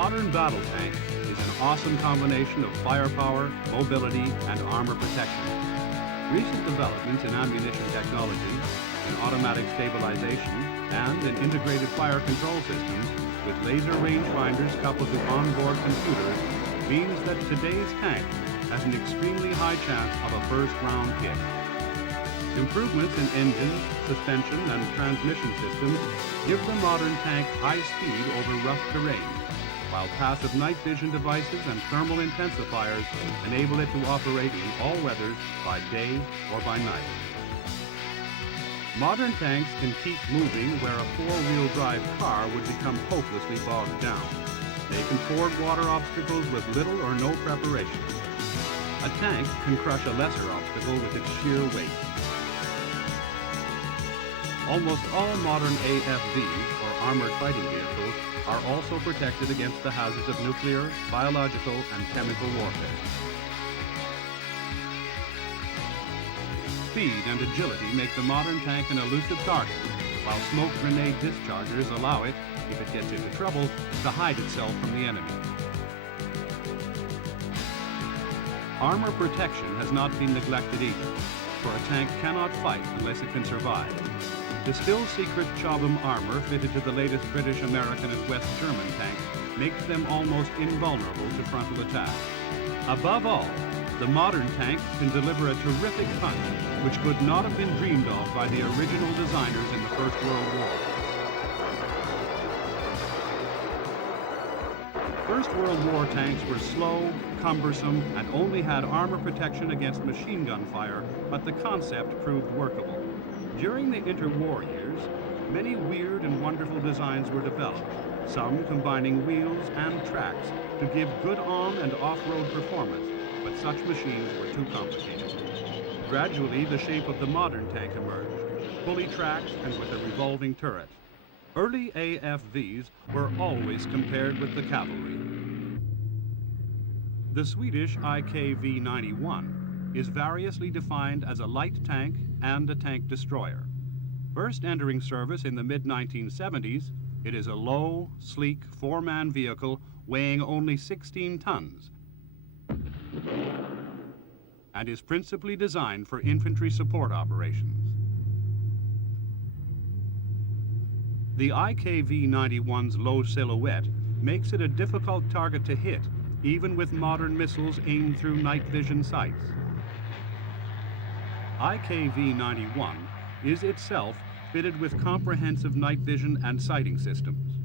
modern battle tank is an awesome combination of firepower, mobility, and armor protection. Recent developments in ammunition technology, in automatic stabilization, and in integrated fire control systems with laser rangefinders coupled to onboard computers means that today's tank has an extremely high chance of a first-round hit. Improvements in engines, suspension, and transmission systems give the modern tank high speed over rough terrain, while passive night vision devices and thermal intensifiers enable it to operate in all weathers by day or by night. Modern tanks can keep moving where a four-wheel drive car would become hopelessly bogged down. They can ford water obstacles with little or no preparation. A tank can crush a lesser obstacle with its sheer weight. Almost all modern AFVs, or armored fighting vehicles, are also protected against the hazards of nuclear, biological, and chemical warfare. Speed and agility make the modern tank an elusive target, while smoke grenade dischargers allow it, if it gets into trouble, to hide itself from the enemy. Armor protection has not been neglected either, for a tank cannot fight unless it can survive. The still secret Chobham armor fitted to the latest British, American, and West German tanks makes them almost invulnerable to frontal attack. Above all, the modern tank can deliver a terrific punch which could not have been dreamed of by the original designers in the First World War. First World War tanks were slow, cumbersome, and only had armor protection against machine gun fire, but the concept proved workable. During the interwar years, many weird and wonderful designs were developed, some combining wheels and tracks to give good on- and off-road performance, but such machines were too complicated. Gradually, the shape of the modern tank emerged, fully tracked and with a revolving turret. Early AFVs were always compared with the cavalry. The Swedish IKV91 is variously defined as a light tank and a tank destroyer. First entering service in the mid-1970s, it is a low, sleek, four-man vehicle weighing only 16 tons and is principally designed for infantry support operations. The IKV91's low silhouette makes it a difficult target to hit, even with modern missiles aimed through night vision sights. IKV91 is itself fitted with comprehensive night vision and sighting systems.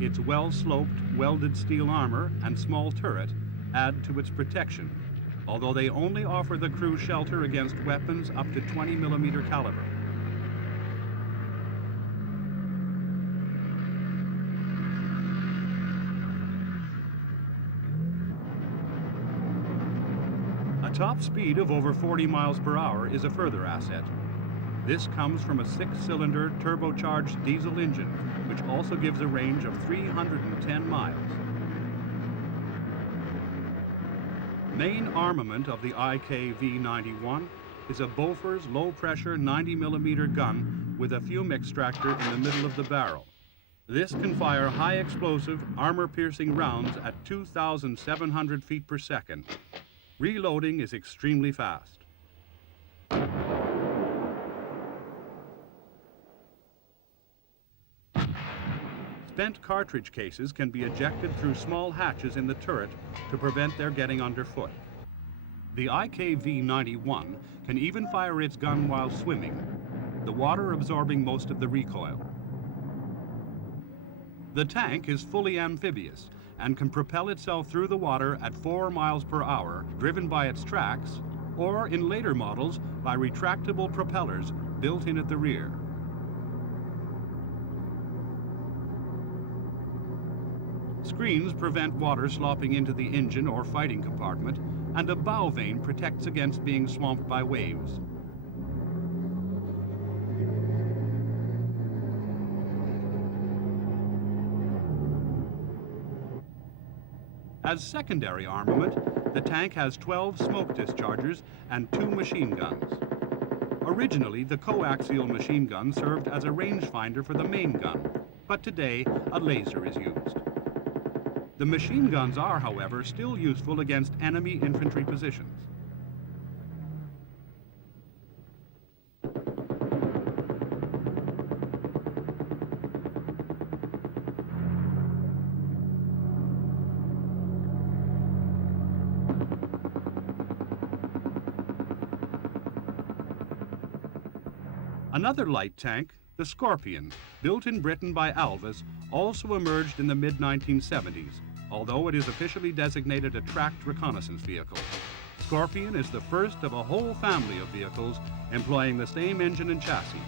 Its well-sloped, welded steel armor and small turret add to its protection, although they only offer the crew shelter against weapons up to 20mm caliber. A top speed of over 40 miles per hour is a further asset. This comes from a 6-cylinder turbocharged diesel engine, which also gives a range of 310 miles. Main armament of the IKV91 is a Bofors low-pressure 90mm gun with a fume extractor in the middle of the barrel. This can fire high-explosive, armor-piercing rounds at 2,700 feet per second. Reloading is extremely fast. Spent cartridge cases can be ejected through small hatches in the turret to prevent their getting underfoot. The IKV91 can even fire its gun while swimming, the water absorbing most of the recoil. The tank is fully amphibious and can propel itself through the water at 4 miles per hour, driven by its tracks, or in later models by retractable propellers built in at the rear. Screens prevent water slopping into the engine or fighting compartment, and a bow vane protects against being swamped by waves. As secondary armament, the tank has 12 smoke dischargers and 2 machine guns. Originally, the coaxial machine gun served as a rangefinder for the main gun, but today a laser is used. The machine guns are, however, still useful against enemy infantry positions. Another light tank, the Scorpion, built in Britain by Alvis, also emerged in the mid-1970s, although it is officially designated a tracked reconnaissance vehicle. Scorpion is the first of a whole family of vehicles employing the same engine and chassis.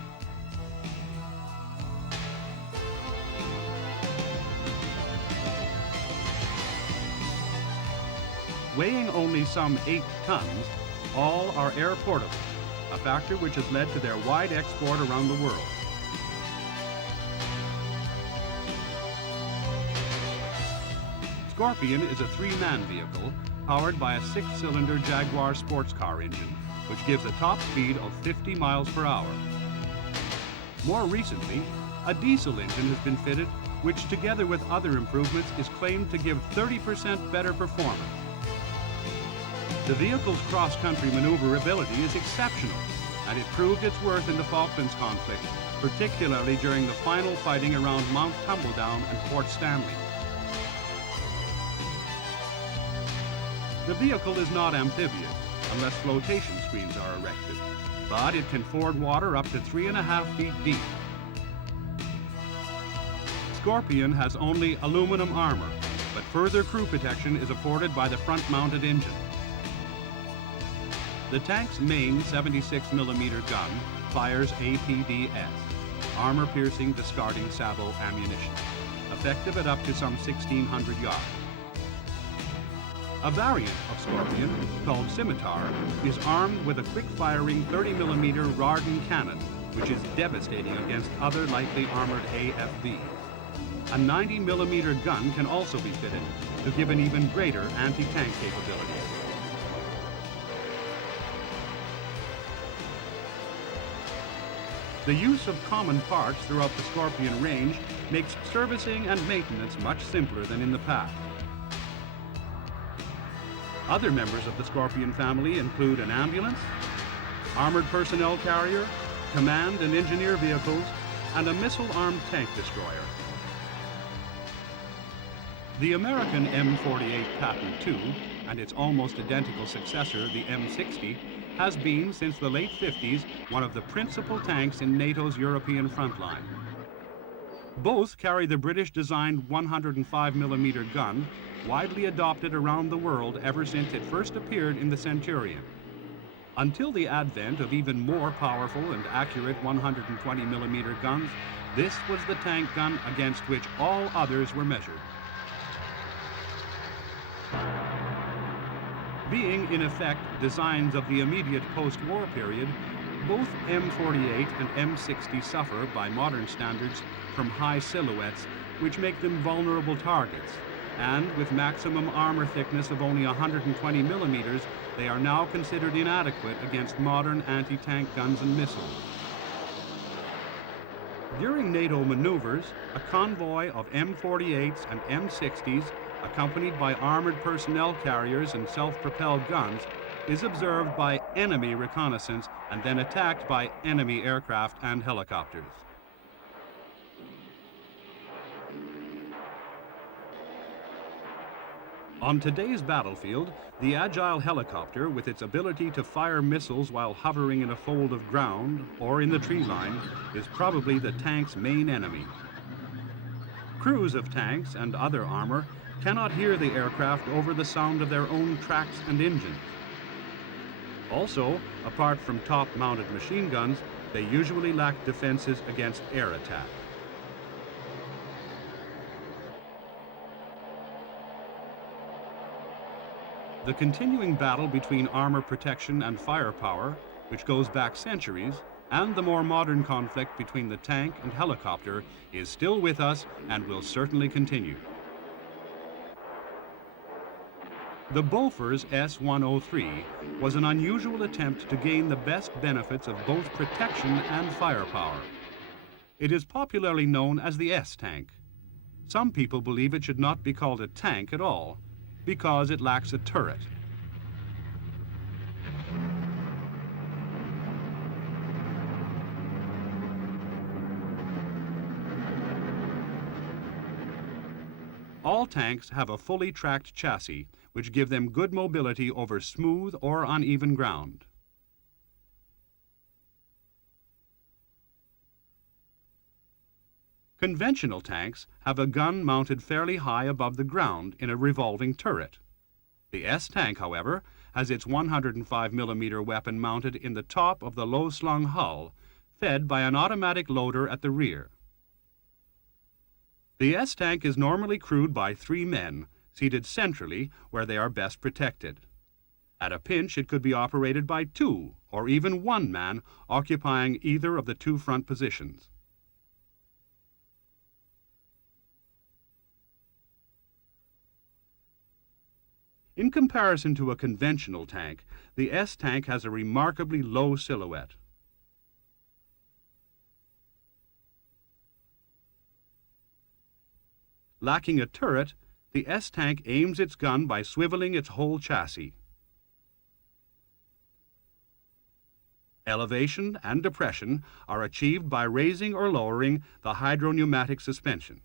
Weighing only some 8 tons, all are air portable, a factor which has led to their wide export around the world. Scorpion is a 3-man vehicle powered by a 6-cylinder Jaguar sports car engine, which gives a top speed of 50 miles per hour. More recently, a diesel engine has been fitted, which together with other improvements is claimed to give 30% better performance. The vehicle's cross-country maneuverability is exceptional, and it proved its worth in the Falklands conflict, particularly during the final fighting around Mount Tumbledown and Port Stanley. The vehicle is not amphibious, unless flotation screens are erected, but it can ford water up to 3.5 feet deep. Scorpion has only aluminum armor, but further crew protection is afforded by the front-mounted engine. The tank's main 76mm gun fires APDS, armor-piercing discarding salvo ammunition, effective at up to some 1,600 yards. A variant of Scorpion, called Scimitar, is armed with a quick-firing 30mm Rarden cannon, which is devastating against other lightly armored AFVs. A 90mm gun can also be fitted to give an even greater anti-tank capability. The use of common parts throughout the Scorpion range makes servicing and maintenance much simpler than in the past. Other members of the Scorpion family include an ambulance, armored personnel carrier, command and engineer vehicles, and a missile-armed tank destroyer. The American M48 Patent II and its almost identical successor, the M60, has been, since the late 50s, one of the principal tanks in NATO's European front line. Both carry the British-designed 105mm gun, widely adopted around the world ever since it first appeared in the Centurion. Until the advent of even more powerful and accurate 120mm guns, this was the tank gun against which all others were measured. Being, in effect, designs of the immediate post-war period, both M48 and M60 suffer, by modern standards, from high silhouettes, which make them vulnerable targets. And with maximum armor thickness of only 120mm, they are now considered inadequate against modern anti-tank guns and missiles. During NATO maneuvers, a convoy of M48s and M60s, accompanied by armored personnel carriers and self-propelled guns, is observed by enemy reconnaissance and then attacked by enemy aircraft and helicopters. On today's battlefield, the agile helicopter, with its ability to fire missiles while hovering in a fold of ground or in the tree line, is probably the tank's main enemy. Crews of tanks and other armor cannot hear the aircraft over the sound of their own tracks and engines. Also, apart from top-mounted machine guns, they usually lack defenses against air attack. The continuing battle between armor protection and firepower, which goes back centuries, and the more modern conflict between the tank and helicopter is still with us and will certainly continue. The Bofors S-103 was an unusual attempt to gain the best benefits of both protection and firepower. It is popularly known as the S-tank. Some people believe it should not be called a tank at all, because it lacks a turret. All tanks have a fully tracked chassis, which give them good mobility over smooth or uneven ground. Conventional tanks have a gun mounted fairly high above the ground in a revolving turret. The S-tank, however, has its 105mm weapon mounted in the top of the low-slung hull, fed by an automatic loader at the rear. The S-tank is normally crewed by 3 men, seated centrally where they are best protected. At a pinch, it could be operated by 2 or even 1 man occupying either of the 2 front positions. In comparison to a conventional tank, the S-tank has a remarkably low silhouette. Lacking a turret, the S-tank aims its gun by swiveling its whole chassis. Elevation and depression are achieved by raising or lowering the hydropneumatic suspension.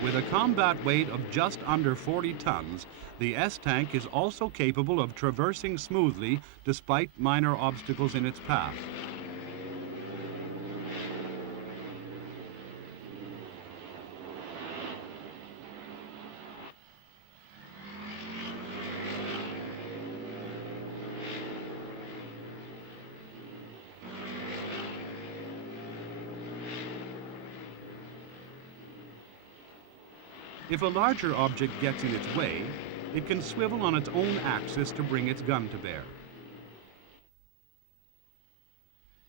With a combat weight of just under 40 tons, the S-tank is also capable of traversing smoothly despite minor obstacles in its path. If a larger object gets in its way, it can swivel on its own axis to bring its gun to bear.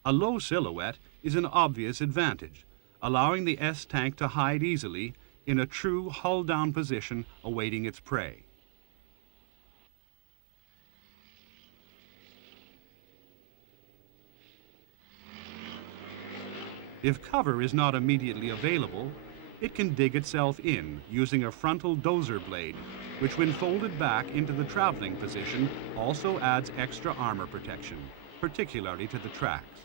A low silhouette is an obvious advantage, allowing the S-tank to hide easily in a true hull-down position awaiting its prey. If cover is not immediately available, it can dig itself in using a frontal dozer blade, which when folded back into the traveling position also adds extra armor protection, particularly to the tracks.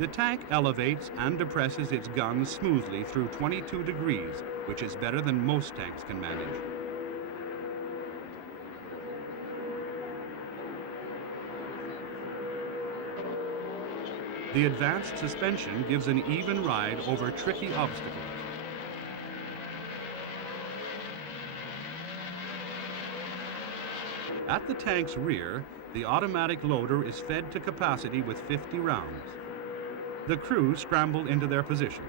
The tank elevates and depresses its gun smoothly through 22 degrees, which is better than most tanks can manage. The advanced suspension gives an even ride over tricky obstacles. At the tank's rear, the automatic loader is fed to capacity with 50 rounds. The crew scramble into their positions.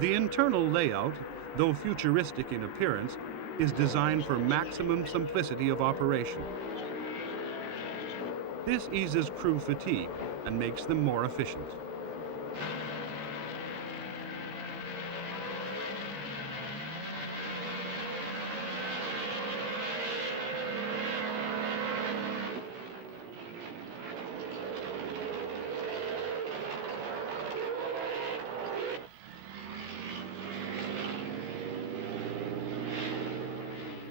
The internal layout, though futuristic in appearance, is designed for maximum simplicity of operation. This eases crew fatigue and makes them more efficient.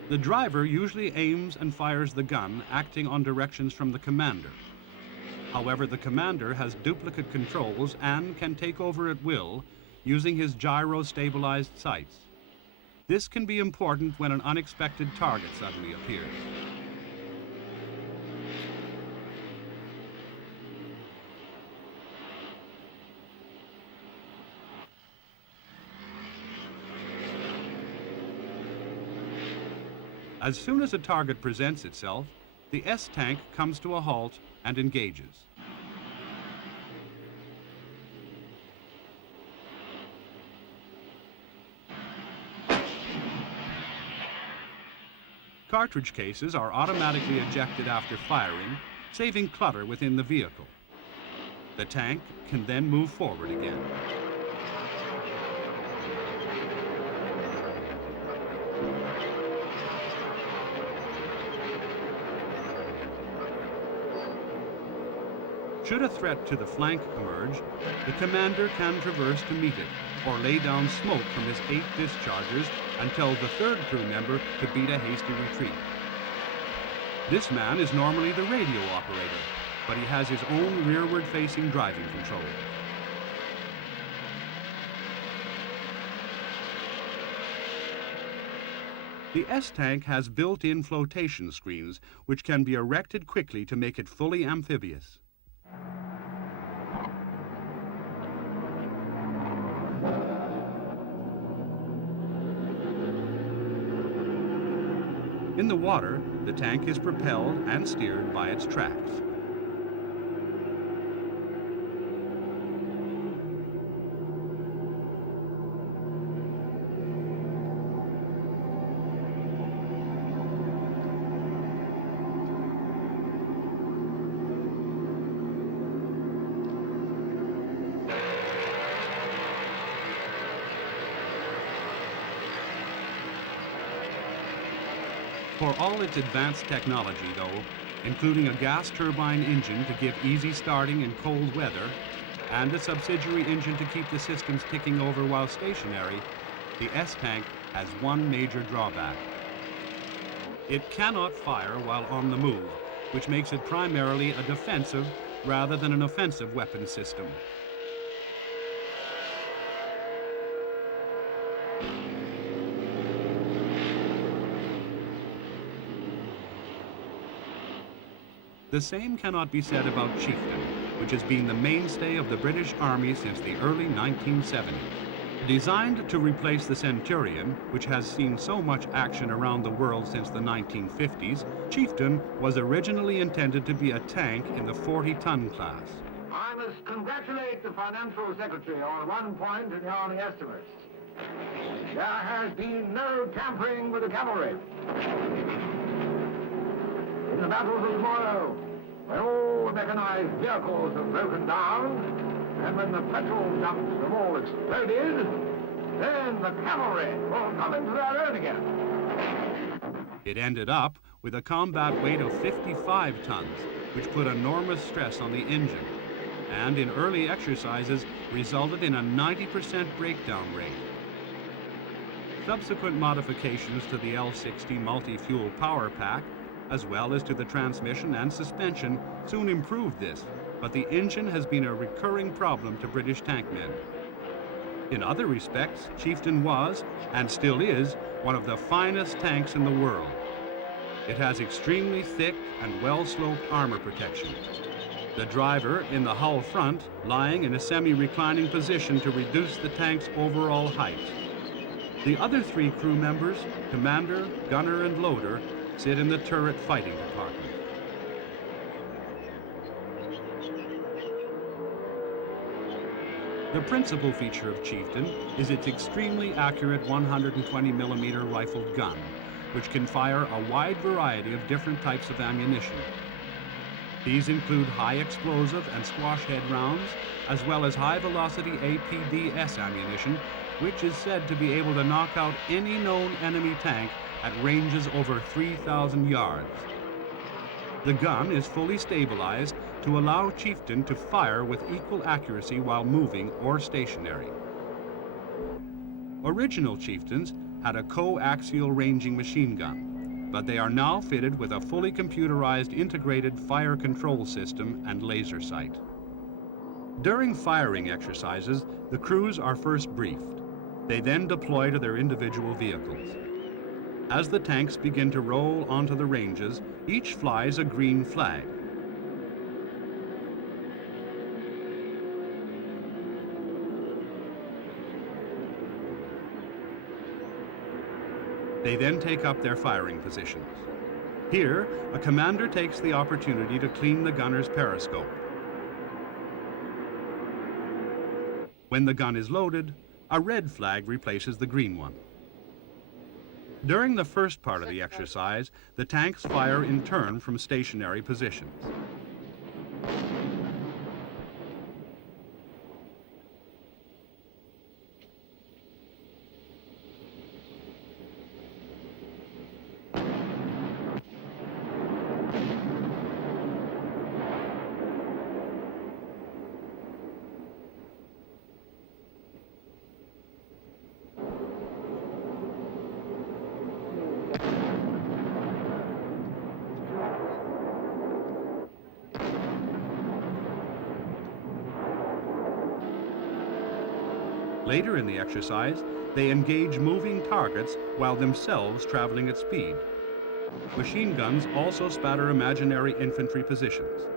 The driver usually aims and fires the gun, acting on directions from the commander. However, the commander has duplicate controls and can take over at will using his gyro-stabilized sights. This can be important when an unexpected target suddenly appears. As soon as a target presents itself, the S-tank comes to a halt and engages. Cartridge cases are automatically ejected after firing, saving clutter within the vehicle. The tank can then move forward again. Should a threat to the flank emerge, the commander can traverse to meet it, or lay down smoke from his 8 dischargers and tell the third crew member to beat a hasty retreat. This man is normally the radio operator, but he has his own rearward-facing driving control. The S-tank has built-in flotation screens, which can be erected quickly to make it fully amphibious. In the water, the tank is propelled and steered by its tracks. For all its advanced technology, though, including a gas turbine engine to give easy starting in cold weather, and a subsidiary engine to keep the systems ticking over while stationary, the S-tank has one major drawback. It cannot fire while on the move, which makes it primarily a defensive rather than an offensive weapon system. The same cannot be said about Chieftain, which has been the mainstay of the British Army since the early 1970s. Designed to replace the Centurion, which has seen so much action around the world since the 1950s, Chieftain was originally intended to be a tank in the 40-ton class. I must congratulate the Financial Secretary on one point in the Army estimates. There has been no tampering with the cavalry. In the battles of tomorrow, when all the mechanized vehicles have broken down, and when the petrol dumps have all exploded, then the cavalry will come into their own again. It ended up with a combat weight of 55 tons, which put enormous stress on the engine, and in early exercises resulted in a 90% breakdown rate. Subsequent modifications to the L60 multi-fuel power pack, as well as to the transmission and suspension, soon improved this, but the engine has been a recurring problem to British tankmen. In other respects, Chieftain was, and still is, one of the finest tanks in the world. It has extremely thick and well-sloped armor protection. The driver in the hull front lying in a semi-reclining position to reduce the tank's overall height. The other 3 crew members, commander, gunner, and loader, sit in the turret fighting department. The principal feature of Chieftain is its extremely accurate 120mm rifled gun, which can fire a wide variety of different types of ammunition. These include high explosive and squash head rounds, as well as high-velocity APDS ammunition, which is said to be able to knock out any known enemy tank at ranges over 3,000 yards. The gun is fully stabilized to allow Chieftain to fire with equal accuracy while moving or stationary. Original Chieftains had a coaxial ranging machine gun, but they are now fitted with a fully computerized integrated fire control system and laser sight. During firing exercises, the crews are first briefed. They then deploy to their individual vehicles. As the tanks begin to roll onto the ranges, each flies a green flag. They then take up their firing positions. Here, a commander takes the opportunity to clean the gunner's periscope. When the gun is loaded, a red flag replaces the green one. During the first part of the exercise, the tanks fire in turn from stationary positions. Later in the exercise, they engage moving targets while themselves traveling at speed. Machine guns also spatter imaginary infantry positions.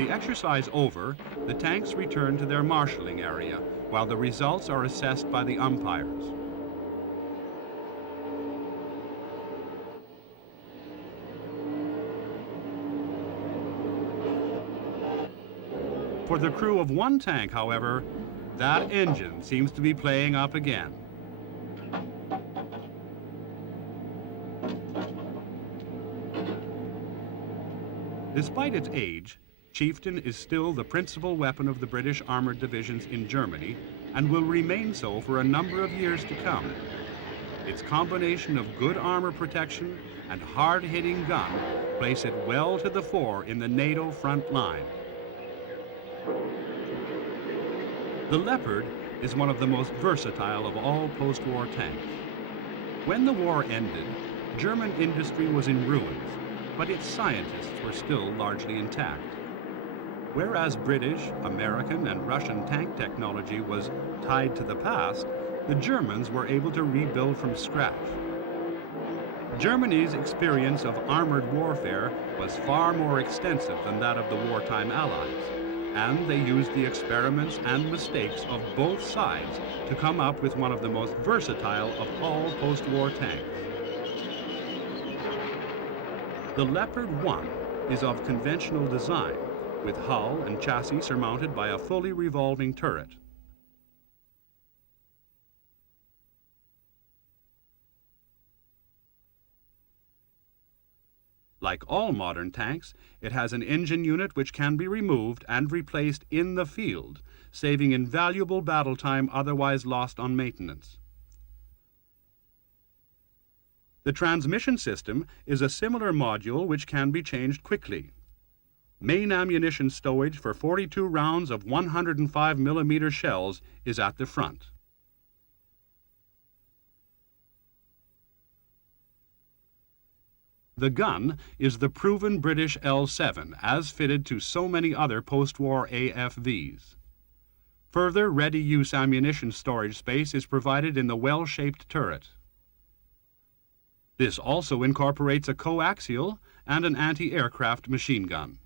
The exercise over, the tanks return to their marshalling area, while the results are assessed by the umpires. For the crew of one tank, however, that engine seems to be playing up again. Despite its age, Chieftain is still the principal weapon of the British armored divisions in Germany and will remain so for a number of years to come. Its combination of good armor protection and hard-hitting gun place it well to the fore in the NATO front line. The Leopard is one of the most versatile of all post-war tanks. When the war ended, German industry was in ruins, but its scientists were still largely intact. Whereas British, American, and Russian tank technology was tied to the past, the Germans were able to rebuild from scratch. Germany's experience of armored warfare was far more extensive than that of the wartime Allies, and they used the experiments and mistakes of both sides to come up with one of the most versatile of all post-war tanks. The Leopard 1 is of conventional design, with hull and chassis surmounted by a fully revolving turret. Like all modern tanks, it has an engine unit which can be removed and replaced in the field, saving invaluable battle time otherwise lost on maintenance. The transmission system is a similar module which can be changed quickly. Main ammunition stowage for 42 rounds of 105mm shells is at the front. The gun is the proven British L7, as fitted to so many other post-war AFVs. Further ready-use ammunition storage space is provided in the well-shaped turret. This also incorporates a coaxial and an anti-aircraft machine gun.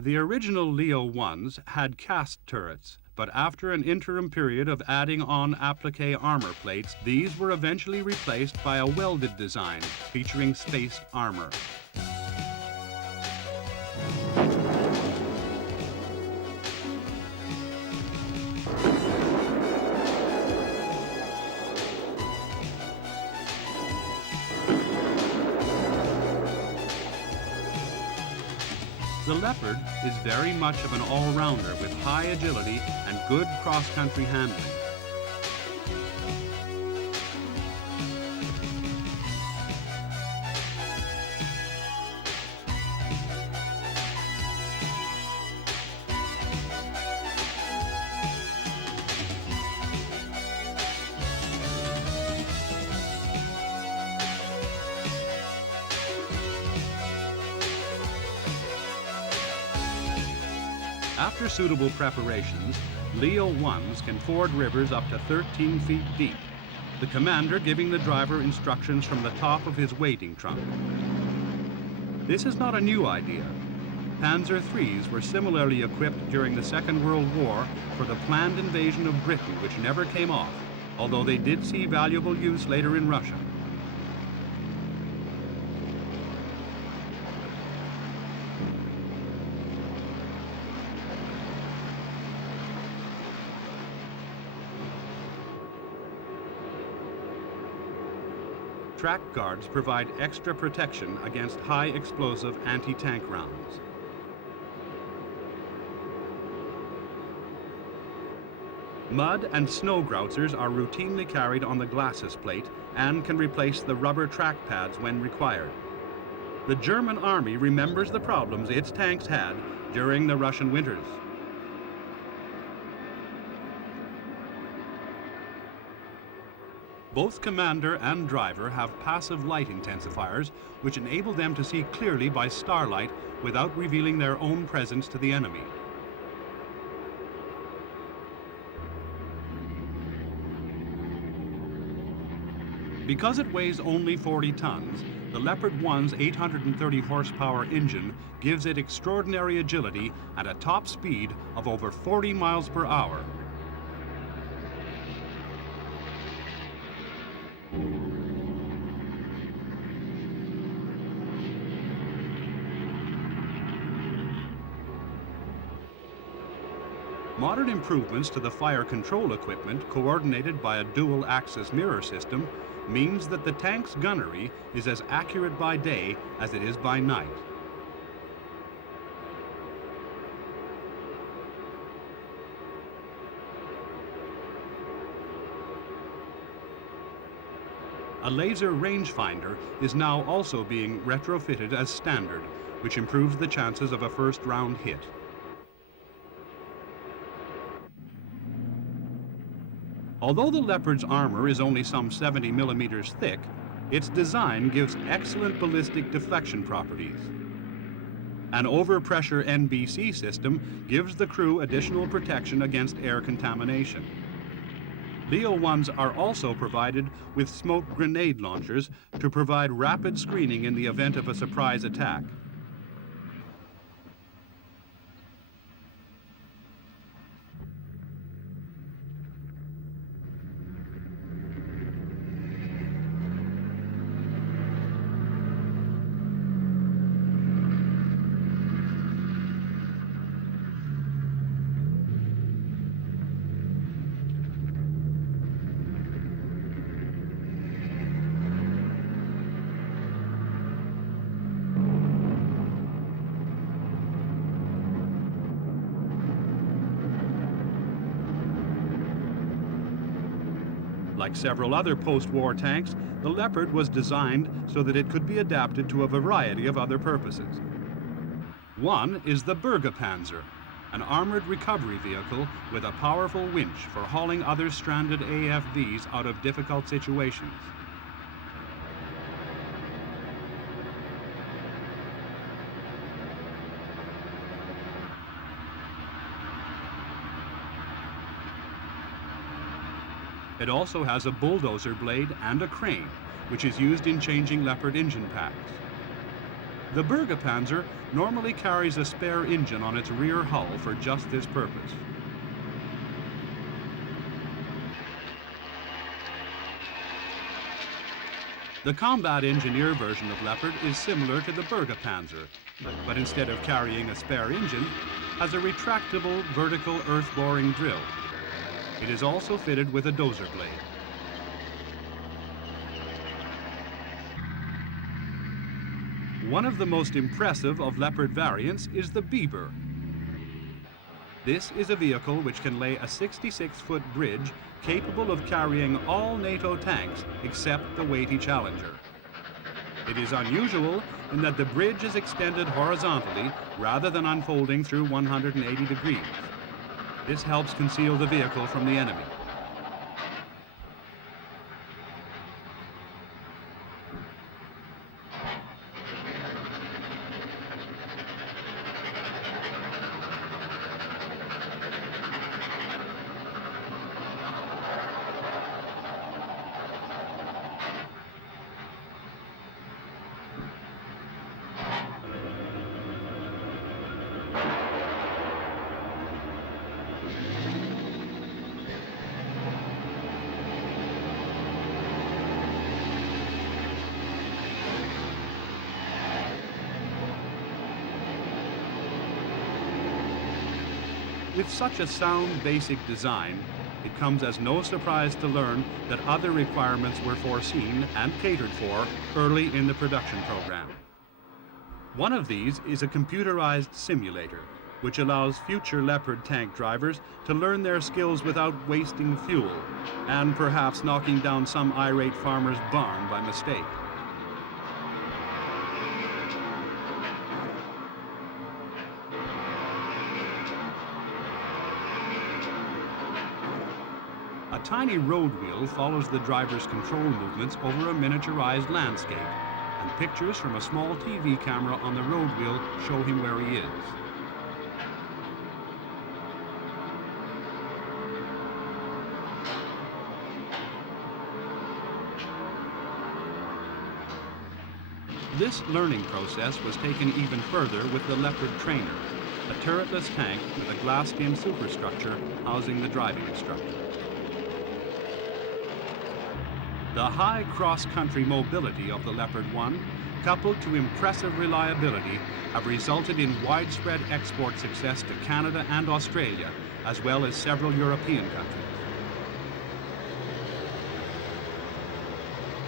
The original Leo 1s had cast turrets, but after an interim period of adding on applique armor plates, these were eventually replaced by a welded design featuring spaced armor. The Leopard is very much of an all-rounder with high agility and good cross-country handling. After suitable preparations, Leo 1s can ford rivers up to 13 feet deep, the commander giving the driver instructions from the top of his wading trunk. This is not a new idea. Panzer IIIs were similarly equipped during the Second World War for the planned invasion of Britain, which never came off, although they did see valuable use later in Russia. Track guards provide extra protection against high explosive anti-tank rounds. Mud and snow groutsers are routinely carried on the glacis plate and can replace the rubber track pads when required. The German army remembers the problems its tanks had during the Russian winters. Both commander and driver have passive light intensifiers, which enable them to see clearly by starlight without revealing their own presence to the enemy. Because it weighs only 40 tons, the Leopard 1's 830 horsepower engine gives it extraordinary agility at a top speed of over 40 miles per hour. Modern improvements to the fire control equipment, coordinated by a dual-axis mirror system, means that the tank's gunnery is as accurate by day as it is by night. A laser rangefinder is now also being retrofitted as standard, which improves the chances of a first-round hit. Although the Leopard's armor is only some 70 millimeters thick, its design gives excellent ballistic deflection properties. An overpressure NBC system gives the crew additional protection against air contamination. Leo 1s are also provided with smoke grenade launchers to provide rapid screening in the event of a surprise attack. Like several other post-war tanks, the Leopard was designed so that it could be adapted to a variety of other purposes. One is the Panzer, an armored recovery vehicle with a powerful winch for hauling other stranded AFVs out of difficult situations. It also has a bulldozer blade and a crane, which is used in changing Leopard engine packs. The Panzer normally carries a spare engine on its rear hull for just this purpose. The combat engineer version of Leopard is similar to the Panzer, but instead of carrying a spare engine, has a retractable vertical earth-boring drill. It is also fitted with a dozer blade. One of the most impressive of Leopard variants is the Beaver. This is a vehicle which can lay a 66-foot bridge capable of carrying all NATO tanks except the weighty Challenger. It is unusual in that the bridge is extended horizontally rather than unfolding through 180 degrees. This helps conceal the vehicle from the enemy. With such a sound basic design, it comes as no surprise to learn that other requirements were foreseen and catered for early in the production program. One of these is a computerized simulator, which allows future Leopard tank drivers to learn their skills without wasting fuel and perhaps knocking down some irate farmer's barn by mistake. A tiny road wheel follows the driver's control movements over a miniaturized landscape, and pictures from a small TV camera on the road wheel show him where he is. This learning process was taken even further with the Leopard trainer, a turretless tank with a glassed-in superstructure housing the driving instructor. The high cross-country mobility of the Leopard 1, coupled to impressive reliability, have resulted in widespread export success to Canada and Australia, as well as several European countries.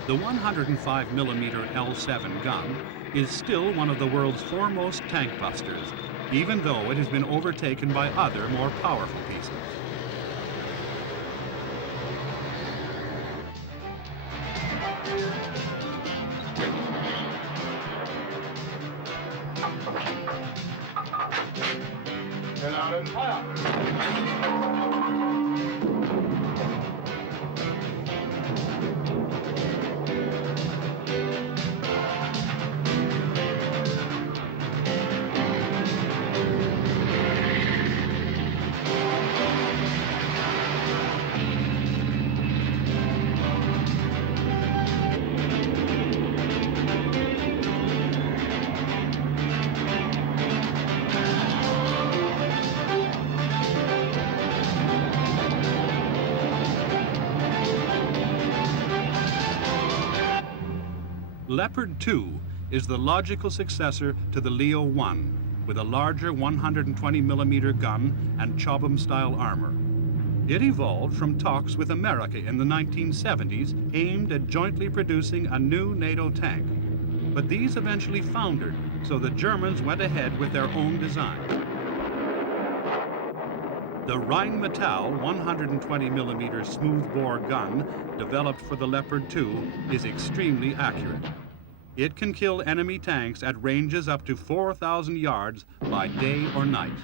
The 105mm L7 gun is still one of the world's foremost tank busters, even though it has been overtaken by other more powerful pieces. Get out and fire! Leopard 2 is the logical successor to the Leo 1, with a larger 120mm gun and Chobham-style armor. It evolved from talks with America in the 1970s aimed at jointly producing a new NATO tank. But these eventually foundered, so the Germans went ahead with their own design. The Rheinmetall 120mm smoothbore gun, developed for the Leopard 2, is extremely accurate. It can kill enemy tanks at ranges up to 4,000 yards by day or night.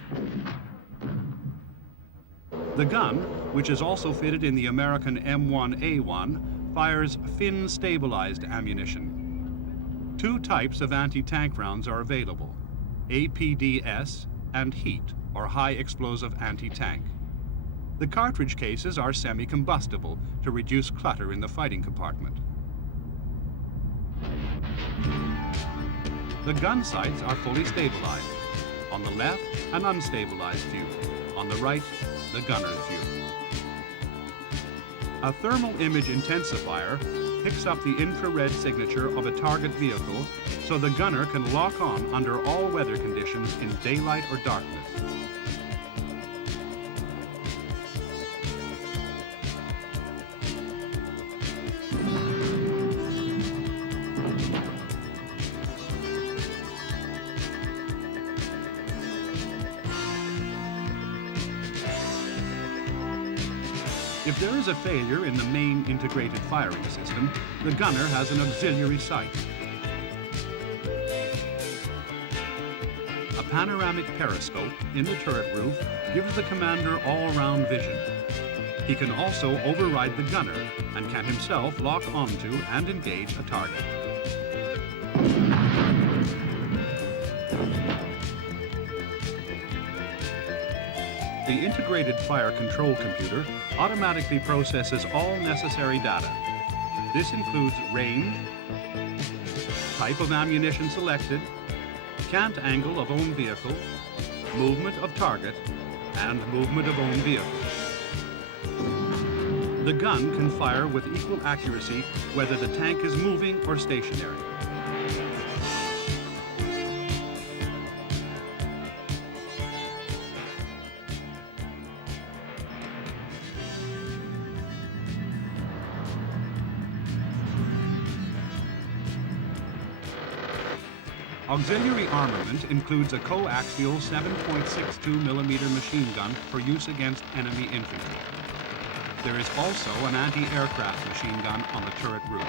The gun, which is also fitted in the American M1A1, fires fin-stabilized ammunition. Two types of anti-tank rounds are available, APDS and HEAT, or high explosive anti-tank. The cartridge cases are semi-combustible to reduce clutter in the fighting compartment. The gun sights are fully stabilized. On the left, an unstabilized view. On the right, the gunner's view. A thermal image intensifier picks up the infrared signature of a target vehicle so the gunner can lock on under all weather conditions in daylight or darkness. If there is a failure in the main integrated firing system, the gunner has an auxiliary sight. A panoramic periscope in the turret roof gives the commander all-round vision. He can also override the gunner and can himself lock onto and engage a target. The integrated fire control computer automatically processes all necessary data. This includes range, type of ammunition selected, cant angle of own vehicle, movement of target, and movement of own vehicle. The gun can fire with equal accuracy whether the tank is moving or stationary. Auxiliary armament includes a coaxial 7.62 millimeter machine gun for use against enemy infantry. There is also an anti-aircraft machine gun on the turret roof.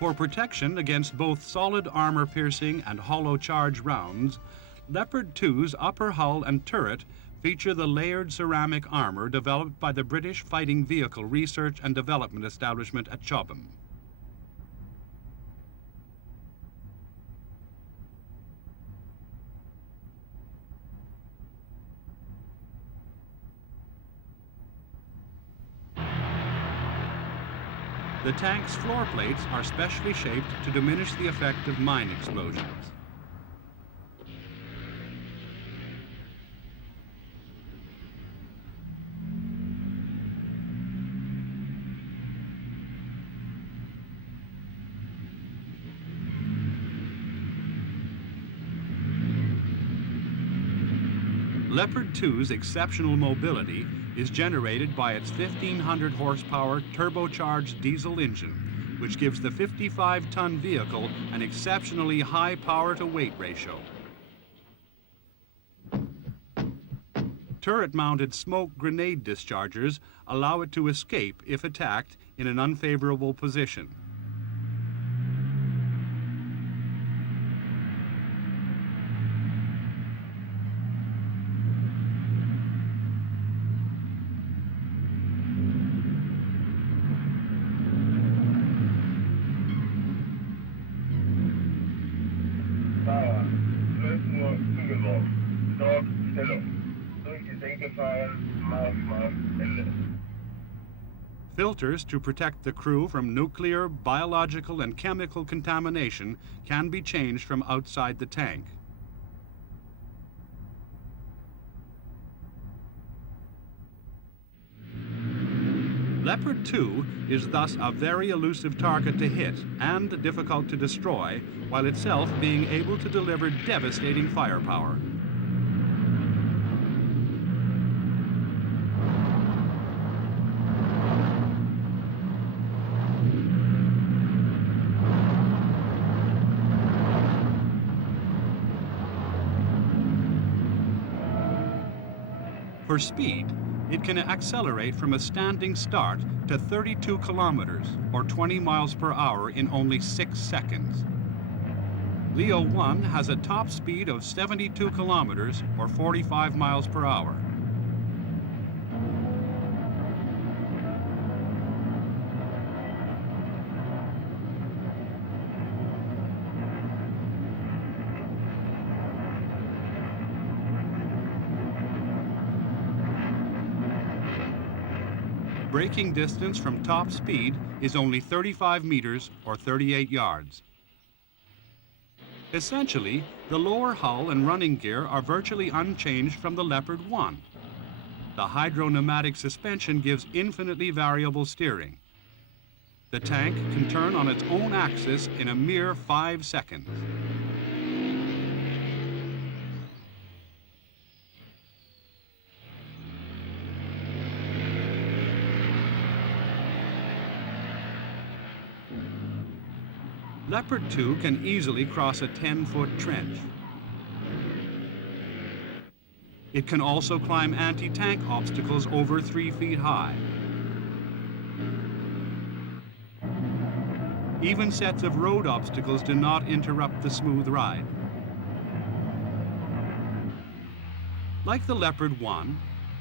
For protection against both solid armor-piercing and hollow charge rounds, Leopard 2's upper hull and turret feature the layered ceramic armor developed by the British Fighting Vehicle Research and Development Establishment at Chobham. The tank's floor plates are specially shaped to diminish the effect of mine explosions. Leopard 2's exceptional mobility is generated by its 1,500 horsepower turbocharged diesel engine, which gives the 55-ton vehicle an exceptionally high power-to-weight ratio. Turret-mounted smoke grenade dischargers allow it to escape if attacked in an unfavorable position. Filters to protect the crew from nuclear, biological, and chemical contamination can be changed from outside the tank. Leopard 2 is thus a very elusive target to hit and difficult to destroy, while itself being able to deliver devastating firepower. For speed, it can accelerate from a standing start to 32 kilometers or 20 miles per hour in only 6 seconds. Leo 1 has a top speed of 72 kilometers or 45 miles per hour. Braking distance from top speed is only 35 meters or 38 yards. Essentially, the lower hull and running gear are virtually unchanged from the Leopard 1. The hydro-pneumatic suspension gives infinitely variable steering. The tank can turn on its own axis in a mere 5 seconds. Leopard 2 can easily cross a 10-foot trench. It can also climb anti-tank obstacles over 3 feet high. Even sets of road obstacles do not interrupt the smooth ride. Like the Leopard 1,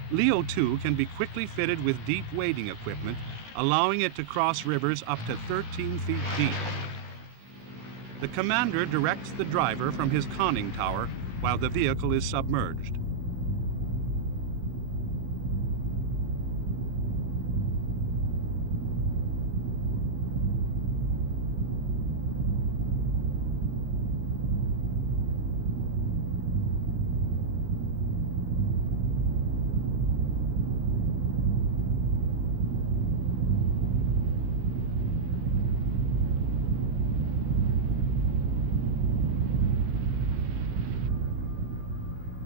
Leo 2 can be quickly fitted with deep wading equipment, allowing it to cross rivers up to 13 feet deep. The commander directs the driver from his conning tower while the vehicle is submerged.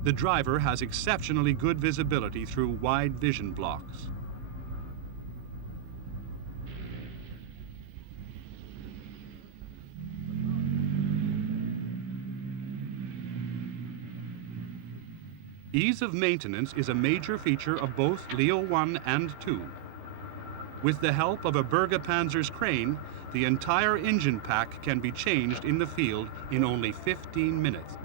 The driver has exceptionally good visibility through wide vision blocks. Ease of maintenance is a major feature of both Leo 1 and 2. With the help of a Bergepanzer's crane, the entire engine pack can be changed in the field in only 15 minutes.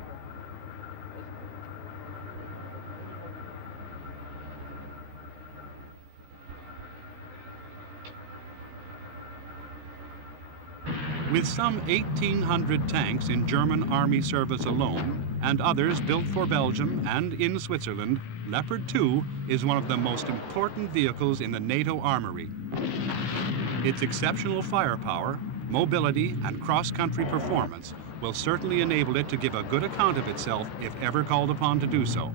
With some 1,800 tanks in German Army service alone, and others built for Belgium and in Switzerland, Leopard 2 is one of the most important vehicles in the NATO armory. Its exceptional firepower, mobility, and cross-country performance will certainly enable it to give a good account of itself if ever called upon to do so.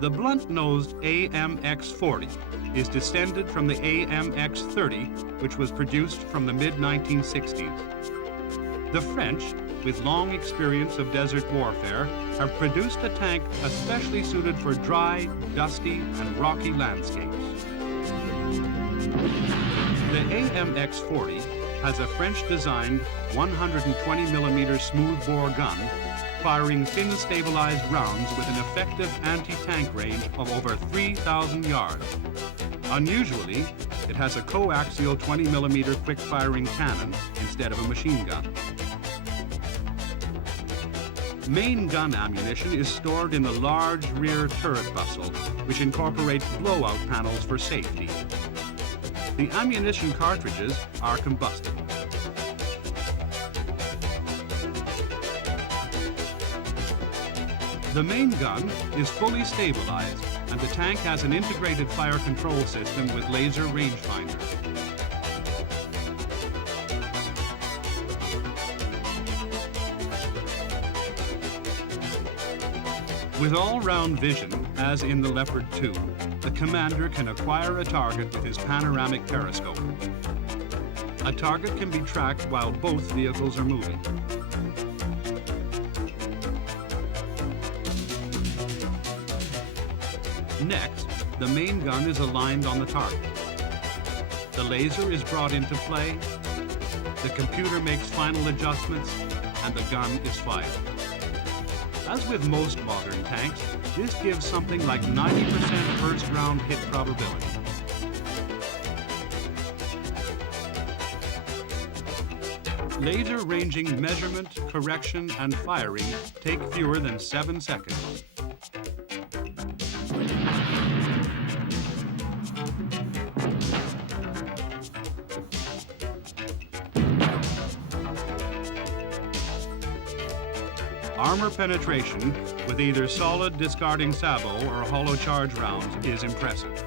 The blunt-nosed AMX-40 is descended from the AMX-30, which was produced from the mid-1960s. The French, with long experience of desert warfare, have produced a tank especially suited for dry, dusty, and rocky landscapes. The AMX-40 has a French-designed 120mm smoothbore gun firing thin-stabilized rounds with an effective anti-tank range of over 3,000 yards. Unusually, it has a coaxial 20mm quick-firing cannon instead of a machine gun. Main gun ammunition is stored in the large rear turret bustle, which incorporates blowout panels for safety. The ammunition cartridges are combustible. The main gun is fully stabilized, and the tank has an integrated fire control system with laser rangefinder. With all-round vision, as in the Leopard 2, the commander can acquire a target with his panoramic periscope. A target can be tracked while both vehicles are moving. Next, the main gun is aligned on the target. The laser is brought into play, the computer makes final adjustments, and the gun is fired. As with most modern tanks, this gives something like 90% first round hit probability. Laser ranging measurement, correction, and firing take fewer than 7 seconds. Armor penetration with either solid discarding sabot or hollow charge rounds is impressive.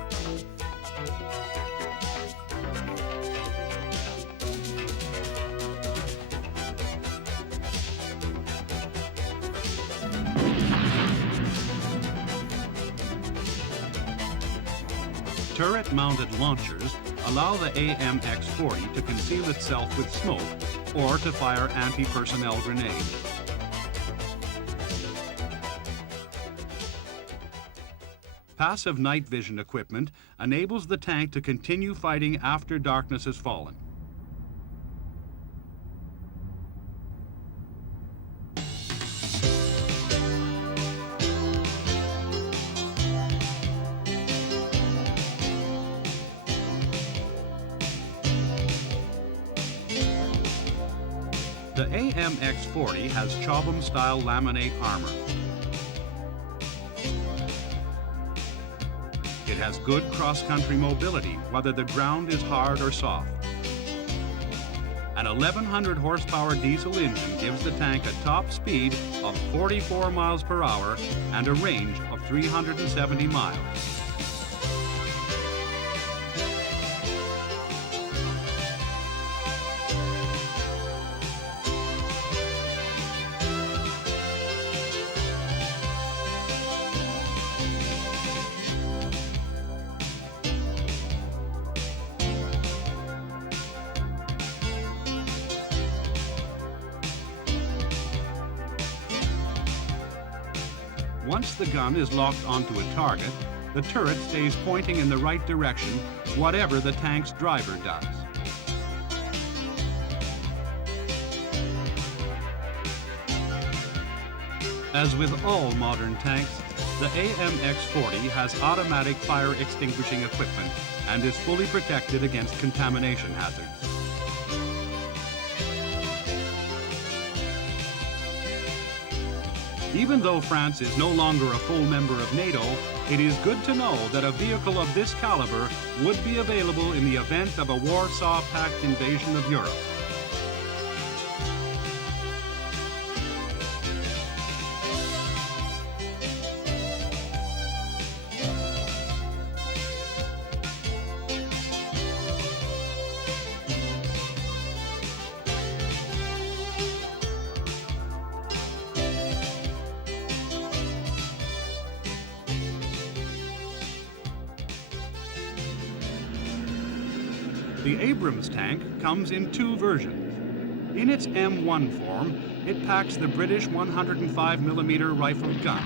Turret-mounted launchers allow the AMX-40 to conceal itself with smoke or to fire anti-personnel grenades. Passive night vision equipment enables the tank to continue fighting after darkness has fallen. The AMX-40 has Chobham-style laminate armor. It has good cross-country mobility, whether the ground is hard or soft. An 1,100 horsepower diesel engine gives the tank a top speed of 44 miles per hour and a range of 370 miles. Once the gun is locked onto a target, the turret stays pointing in the right direction, whatever the tank's driver does. As with all modern tanks, the AMX-40 has automatic fire extinguishing equipment and is fully protected against contamination hazards. Even though France is no longer a full member of NATO, it is good to know that a vehicle of this caliber would be available in the event of a Warsaw Pact invasion of Europe. The Abrams tank comes in two versions. In its M1 form, it packs the British 105mm rifled gun.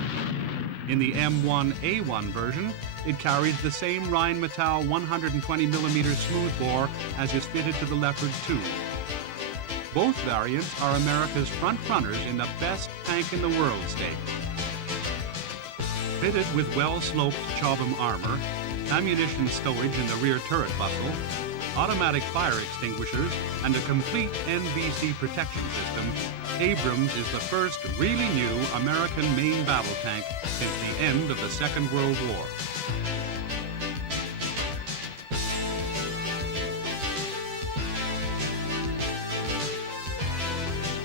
In the M1A1 version, it carries the same Rheinmetall 120mm smoothbore as is fitted to the Leopard 2. Both variants are America's front runners in the best tank in the world state. Fitted with well-sloped Chauvin armor, ammunition stowage in the rear turret bustle, automatic fire extinguishers, and a complete NBC protection system, Abrams is the first really new American main battle tank since the end of the Second World War.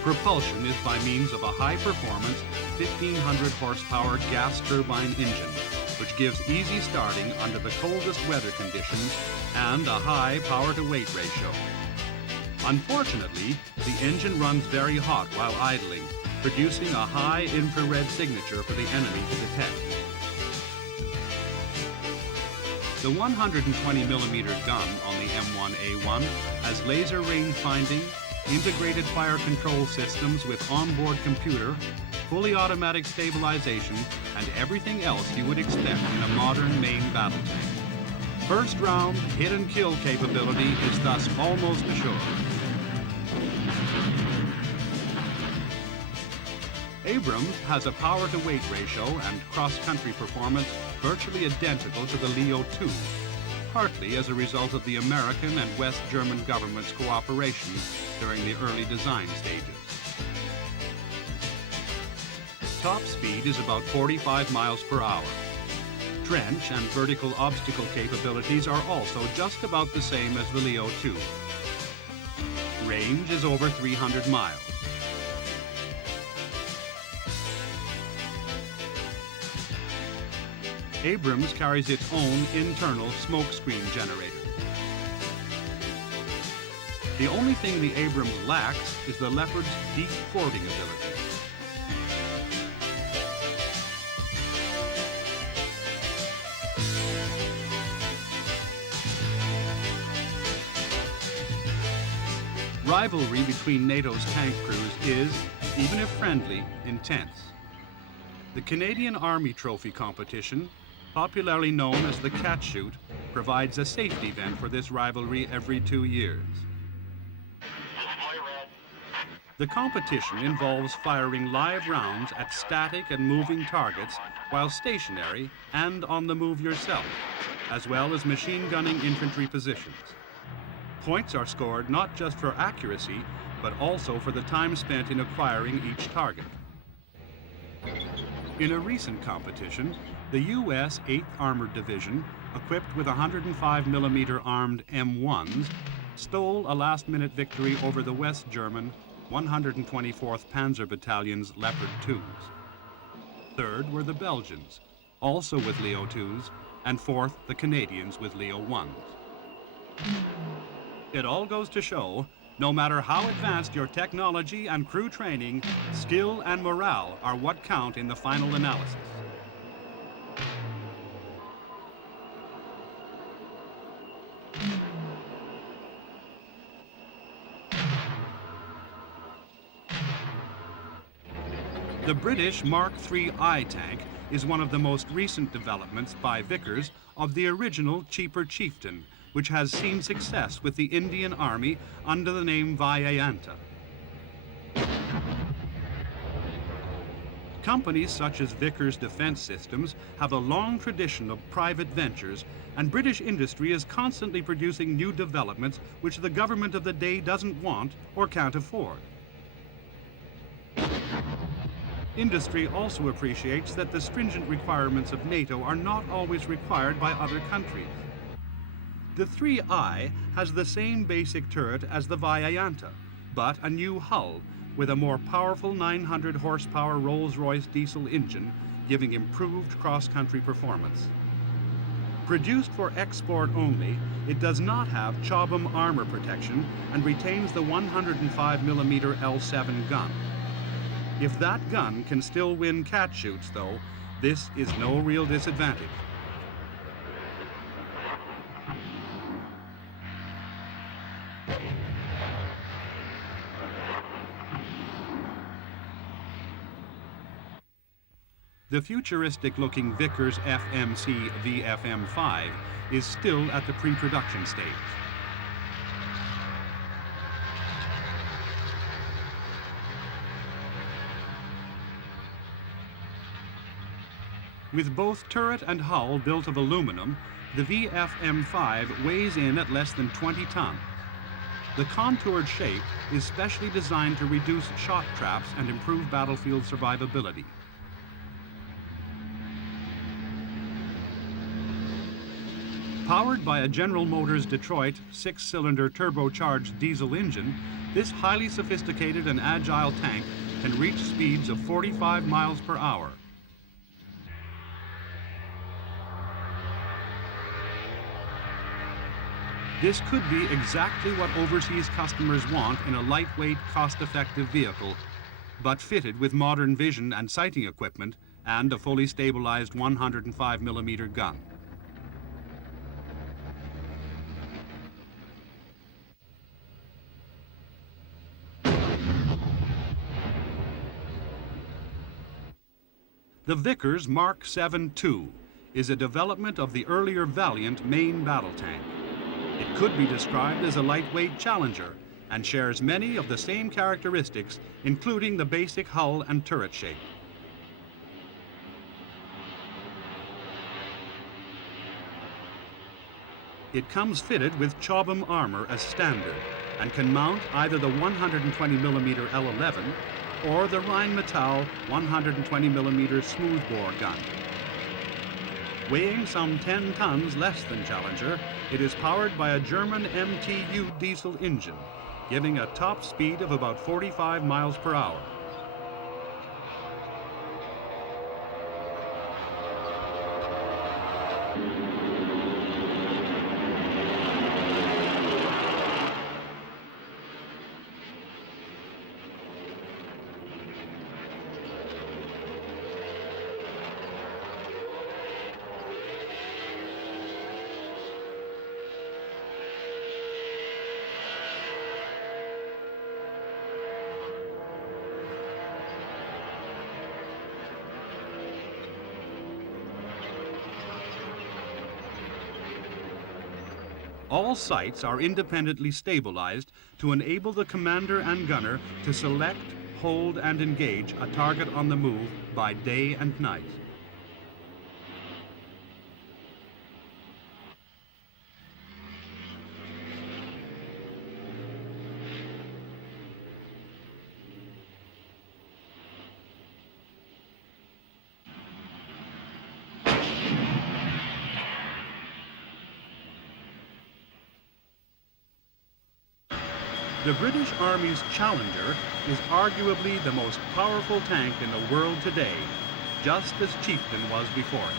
Propulsion is by means of a high-performance 1,500 horsepower gas turbine engine, which gives easy starting under the coldest weather conditions and a high power-to-weight ratio. Unfortunately, the engine runs very hot while idling, producing a high infrared signature for the enemy to detect. The 120mm gun on the M1A1 has laser range finding, integrated fire control systems with onboard computer, fully automatic stabilization, and everything else you would expect in a modern main battle tank. First round hit and kill capability is thus almost assured. Abrams has a power-to-weight ratio and cross-country performance virtually identical to the Leo 2, partly as a result of the American and West German government's cooperation during the early design stages. Top speed is about 45 miles per hour. Trench and vertical obstacle capabilities are also just about the same as the Leo 2. Range is over 300 miles. Abrams carries its own internal smokescreen generator. The only thing the Abrams lacks is the Leopard's deep fording ability. Rivalry between NATO's tank crews is, even if friendly, intense. The Canadian Army Trophy competition, popularly known as the Cat Shoot, provides a safety vent for this rivalry every 2 years. The competition involves firing live rounds at static and moving targets while stationary and on the move yourself, as well as machine gunning infantry positions. Points are scored not just for accuracy, but also for the time spent in acquiring each target. In a recent competition, the U.S. 8th Armored Division, equipped with 105mm armed M1s, stole a last-minute victory over the West German 124th Panzer Battalion's Leopard 2s. Third were the Belgians, also with Leo 2s, and fourth, the Canadians with Leo 1s. It all goes to show, no matter how advanced your technology and crew training, skill and morale are what count in the final analysis. The British Mark III I tank is one of the most recent developments by Vickers of the original cheaper Chieftain, which has seen success with the Indian Army under the name Vyayanta. Companies such as Vickers Defence Systems have a long tradition of private ventures, and British industry is constantly producing new developments which the government of the day doesn't want or can't afford. Industry also appreciates that the stringent requirements of NATO are not always required by other countries. The 3i has the same basic turret as the Vyanta, but a new hull with a more powerful 900 horsepower Rolls-Royce diesel engine, giving improved cross-country performance. Produced for export only, it does not have Chobham armor protection and retains the 105mm L7 gun. If that gun can still win cat shoots, though, this is no real disadvantage. The futuristic-looking Vickers FMC VFM5 is still at the pre-production stage. With both turret and hull built of aluminum, the VFM5 weighs in at less than 20 tons. The contoured shape is specially designed to reduce shot traps and improve battlefield survivability. Powered by a General Motors Detroit 6-cylinder turbocharged diesel engine, this highly sophisticated and agile tank can reach speeds of 45 miles per hour. This could be exactly what overseas customers want in a lightweight, cost-effective vehicle, but fitted with modern vision and sighting equipment and a fully stabilized 105mm gun. The Vickers Mark 7-2 is a development of the earlier Valiant main battle tank. It could be described as a lightweight Challenger and shares many of the same characteristics, including the basic hull and turret shape. It comes fitted with Chobham armor as standard and can mount either the 120mm L11 or the Rheinmetall 120mm smoothbore gun. Weighing some 10 tons less than Challenger, it is powered by a German MTU diesel engine, giving a top speed of about 45 miles per hour. All sights are independently stabilized to enable the commander and gunner to select, hold, and engage a target on the move by day and night. The British Army's Challenger is arguably the most powerful tank in the world today, just as Chieftain was before it.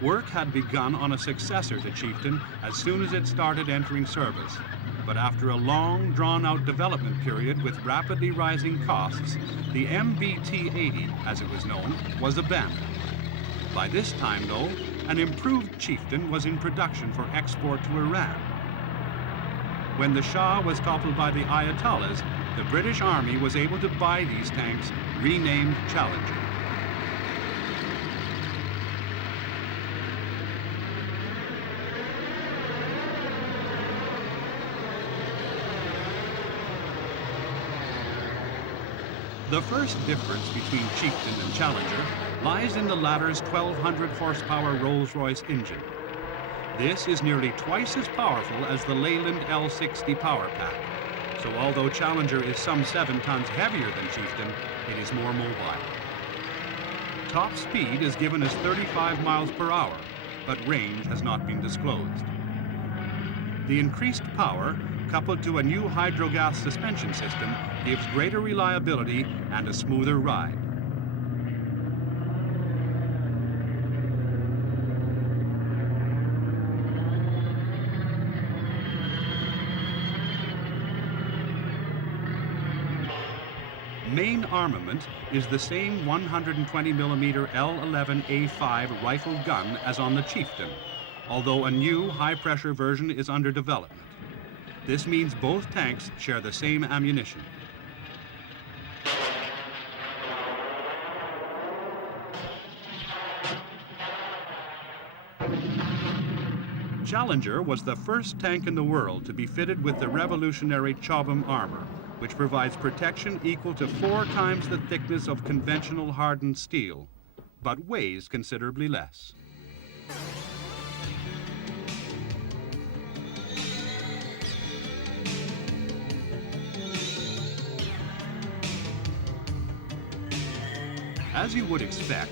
Work had begun on a successor to Chieftain as soon as it started entering service. But after a long, drawn-out development period with rapidly rising costs, the MBT-80, as it was known, was abandoned. By this time, though, an improved Chieftain was in production for export to Iran. When the Shah was toppled by the Ayatollahs, the British Army was able to buy these tanks, renamed Challenger. The first difference between Chieftain and Challenger lies in the latter's 1,200 horsepower Rolls-Royce engine. This is nearly twice as powerful as the Leyland L60 power pack. So although Challenger is some 7 tons heavier than Chieftain, it is more mobile. Top speed is given as 35 miles per hour, but range has not been disclosed. The increased power, coupled to a new hydrogas suspension system, gives greater reliability and a smoother ride. Main armament is the same 120mm L11A5 rifle gun as on the Chieftain, although a new high-pressure version is under development. This means both tanks share the same ammunition. Challenger was the first tank in the world to be fitted with the revolutionary Chobham armor, which provides protection equal to 4 times the thickness of conventional hardened steel, but weighs considerably less. As you would expect,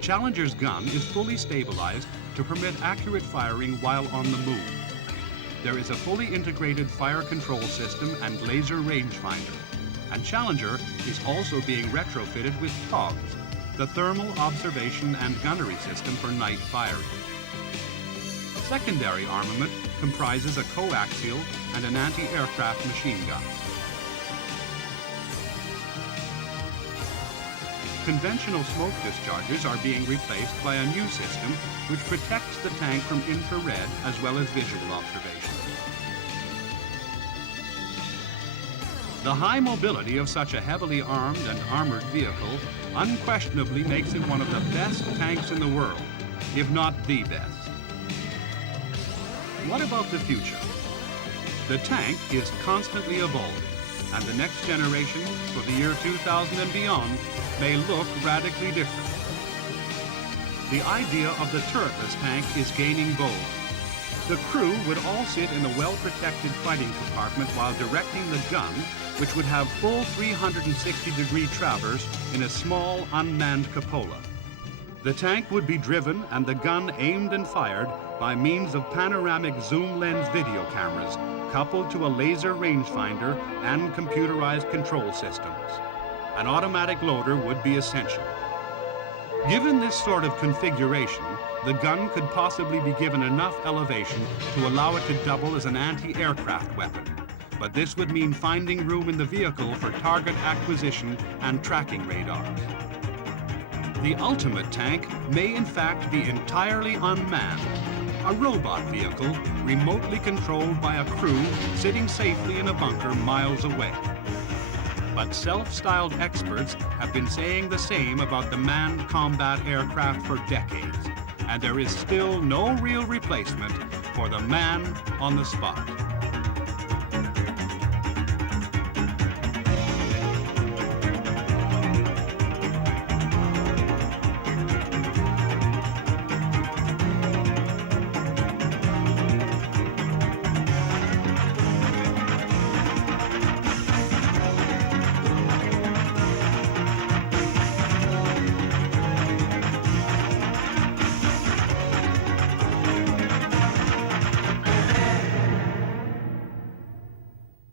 Challenger's gun is fully stabilized to permit accurate firing while on the move. There is a fully integrated fire control system and laser rangefinder, and Challenger is also being retrofitted with TOGS, the Thermal Observation and Gunnery System for night firing. Secondary armament comprises a coaxial and an anti-aircraft machine gun. Conventional smoke dischargers are being replaced by a new system which protects the tank from infrared as well as visual observation. The high mobility of such a heavily armed and armored vehicle unquestionably makes it one of the best tanks in the world, if not the best. What about the future? The tank is constantly evolving, and the next generation, for the year 2000 and beyond, may look radically different. The idea of the turretless tank is gaining vogue. The crew would all sit in a well-protected fighting compartment while directing the gun, which would have full 360-degree traverse in a small, unmanned cupola. The tank would be driven and the gun aimed and fired by means of panoramic zoom lens video cameras, coupled to a laser rangefinder and computerized control systems. An automatic loader would be essential. Given this sort of configuration, the gun could possibly be given enough elevation to allow it to double as an anti-aircraft weapon. But this would mean finding room in the vehicle for target acquisition and tracking radars. The ultimate tank may in fact be entirely unmanned, a robot vehicle remotely controlled by a crew sitting safely in a bunker miles away. But self-styled experts have been saying the same about the manned combat aircraft for decades, and there is still no real replacement for the man on the spot.